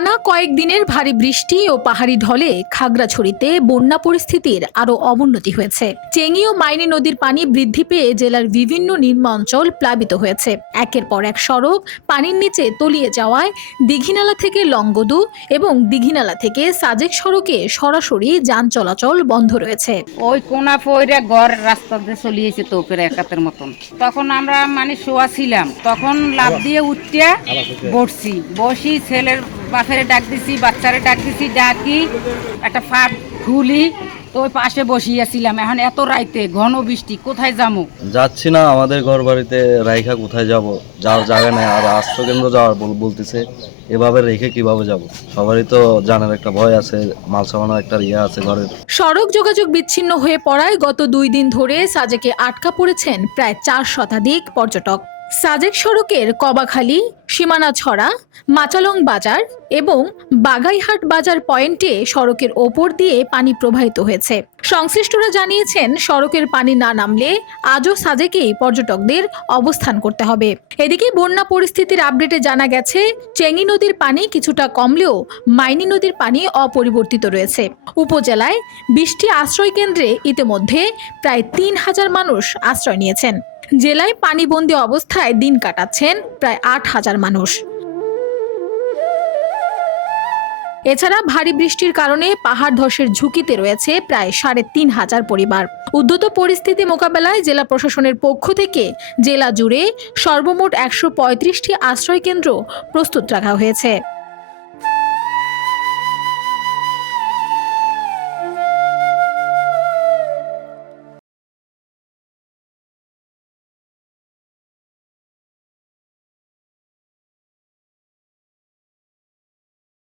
টানা কয়েকদিনের ভারী বৃষ্টি ও পাহাড়ি ঢলে খাগড়াছড়িতে বন্যা পরিস্থিতির আরও অবনতি হয়েছে। চেঙ্গি ও মাইনী নদীর পানি বৃদ্ধি পেয়ে জেলার বিভিন্ন নিম্নাঞ্চল প্লাবিত হয়েছে। একের পর এক সড়ক পানির নিচে তলিয়ে যাওয়ায় দীঘিনালা থেকে লংগদু এবং দীঘিনালা থেকে সাজেক সড়কে সরাসরি যান চলাচল বন্ধ রয়েছে। ওই কোনা পইরা ঘর রাস্তা দিয়ে চলিয়েছে তোপের একাতের মতন। তখন আমরা শোয়া ছিলাম, তখন লাফ দিয়ে উঠিয়া বসি ছেলের বাপেরে ডাক দিছি, বাচ্চারে ডাক দিছি, ডাকি একটা ফাট খুলি তো ওই পাশে বসিয়েছিলাম। এখন এত রাইতে ঘন বৃষ্টি, কোথায় যাবো? যাচ্ছি না, আমাদের ঘর বাড়িতে রাইখা কোথায় যাব, যাওয়ার জায়গা নেই। আর আশ্রয়কেন্দ্র যাওয়ার বলতেছে, এভাবে রেখে কিভাবে যাব? সবারই তো জানার একটা ভয় আছে, মাল সামানোর একটা আছে ঘরের। সড়ক যোগাযোগ বিচ্ছিন্ন হয়ে পড়ায় গত 2 দিন ধরে সাজেকে আটকা পড়েছেন প্রায় 4 শতাধিক পর্যটক। সাজেক সড়কের কবাখালী, সীমানাছড়া, মাচালং বাজার এবং বাগাইহাট বাজার পয়েন্টে সড়কের ওপর দিয়ে পানি প্রবাহিত হয়েছে। সংশ্লিষ্টরা জানিয়েছেন, সড়কের পানি না নামলে আজও সাজেকেই পর্যটকদের অবস্থান করতে হবে। এদিকে বন্যা পরিস্থিতির আপডেটে জানা গেছে, চেঙ্গি নদীর পানি কিছুটা কমলেও মাইনী নদীর পানি অপরিবর্তিত রয়েছে। উপজেলায় 20টি আশ্রয় কেন্দ্রে ইতিমধ্যে প্রায় 3000 মানুষ আশ্রয় নিয়েছেন। জেলায় পানিবন্দী অবস্থায় দিন কাটাচ্ছেন প্রায় 8000 মানুষ। এছাড়া ভারী বৃষ্টির কারণে পাহাড় ধসের ঝুঁকিতে রয়েছে প্রায় 3500 পরিবার। উদ্ভূত পরিস্থিতি মোকাবেলায় জেলা প্রশাসনের পক্ষ থেকে জেলা জুড়ে সর্বমোট 135টি আশ্রয় কেন্দ্র প্রস্তুত রাখা হয়েছে।